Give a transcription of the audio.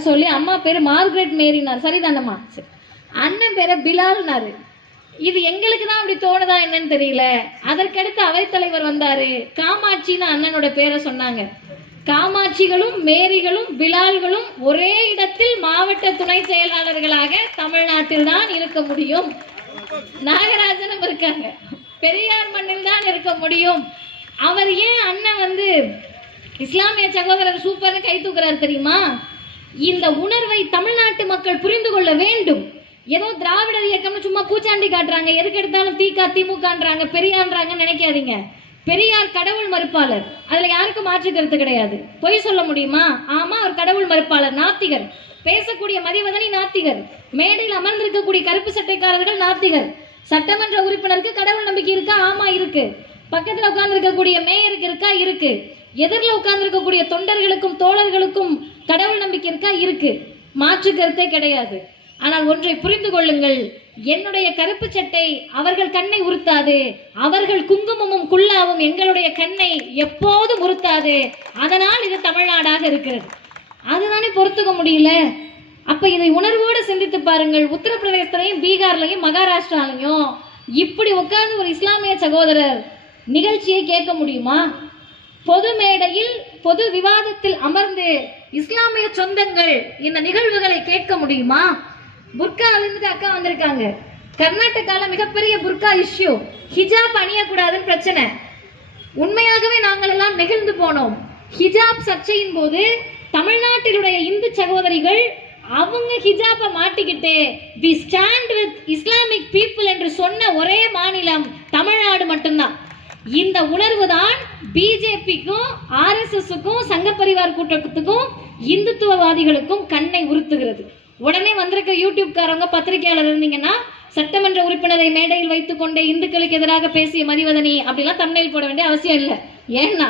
இருக்காருன்னு சொல்லி அம்மா பேரு மார்கரெட் மேரினார். சரிதானம்மா? அண்ணன் பேரை பிலால்னாரு. இது எங்களுக்கு தான் அப்படி தோணுதா என்னன்னு தெரியல. அதற்கடுத்து அவைத்தலைவர் வந்தாரு, காமாட்சின்னு அண்ணனோட பேரை சொன்னாங்க. காமாட்சிகளும் மேரிகளும் பிலால்களும் ஒரே இடத்தில் மாவட்ட துணை செயலாளர்களாக தமிழ்நாட்டில் தான் இருக்க முடியும். நாகராஜனும் இருக்காங்க, பெரியார் மண்ணில் தான் இருக்க முடியும். அவர் ஏன் அண்ணன் இஸ்லாமிய சகோதரர் சூப்பர்னு கை தூக்குறாரு தெரியுமா? இந்த உணர்வை தமிழ்நாட்டு மக்கள் புரிந்து கொள்ள வேண்டும். ஏதோ திராவிடர் இயக்கம்னு சும்மா பூச்சாண்டி காட்டுறாங்க, எதுக்கு எடுத்தாலும் திமுகன்றாங்க, பெரியார்ன்றாங்கன்னு நினைக்காதீங்க. பெரியார் கடவுள் மறுப்பாளர், அதுல யாருக்கும் மாற்று கருத்து கிடையாது. பொய் சொல்ல முடியுமா? ஆமா, அவர் கடவுள் மறுப்பாளர், நாத்திகர். பேசக்கூடிய மதிவதனி நாத்திகர், மேடையில் அமர்ந்திருக்கக்கூடிய கருப்பு சட்டைக்காரர்கள் நாத்திகர். சட்டமன்ற உறுப்பினருக்கு கடவுள் நம்பிக்கை இருக்கா? ஆமா இருக்கு. பக்கத்துல உட்கார்ந்து இருக்கக்கூடிய மேயருக்கு இருக்கா? இருக்கு. எதிரில் உட்கார்ந்து இருக்கக்கூடிய தொண்டர்களுக்கும் தோழர்களுக்கும் கடவுள் நம்பிக்கை இருக்கா? இருக்கு. மாற்று கருத்தே கிடையாது. ஆனால் ஒன்றை புரிந்து கொள்ளுங்கள், என்னுடைய கருப்பு சட்டை அவர்கள் கண்ணை உறுத்தாது, அவர்கள் குங்குமமும் குல்லாவும் எங்களுடைய கண்ணை எப்போதும் உறுத்தாது. அதனால் இது தமிழ்நாடாக இருக்கிறது. அதுதானே பொறுத்துக்க முடியல. அப்ப இதை உணர்வோடு சிந்தித்து பாருங்கள். உத்தரப்பிரதேசத்திலையும் பீகார்லையும் மகாராஷ்டிராலையும் இப்படி உட்கார்ந்து ஒரு இஸ்லாமிய சகோதரர் நிகழ்ச்சியை கேட்க முடியுமா? பொது மேடையில் பொது விவாதத்தில் அமர்ந்து இஸ்லாமிய சொந்தங்கள் இந்த நிகழ்வுகளை கேட்க முடியுமா? புர்கா அணிந்துட்டு அக்கா வந்திருக்காங்க. கர்நாடகால மிகப்பெரிய புர்கா இஷ்யூ, ஹிஜாப் அணியக்கூடாதுன்னு பிரச்சனை. உண்மையாகவே நாங்கள் எல்லாம் நெகிழ்ந்து போனோம். ஹிஜாப் சர்ச்சையின் போது தமிழ்நாட்டிலுடைய இந்து சகோதரிகள் அவங்க ஹிஜாபை மாட்டிக்கிட்டு we stand with Islamic people என்று சொன்ன ஒரே மாநிலம் தமிழ்நாடு மட்டும்தான். இந்த உணர்வு தான் பிஜேபிக்கும் ஆர்எஸ்எஸ்க்கும் சங்க பரிவார் கூட்டத்துக்கும் இந்துத்துவவாதிகளுக்கும் கண்ணை உறுத்துகிறது. உடனே வந்திருக்க யூடியூப்காரங்க பத்திரிகையாளர் இருந்தீங்கன்னா, சட்டமன்ற உறுப்பினரை மேடையில் வைத்துக் கொண்டே இந்துக்களுக்கு எதிராக பேசிய மதிவதனி அப்படிலாம் தம்ப்நெயில் போட வேண்டிய அவசியம் இல்லை. ஏன்னா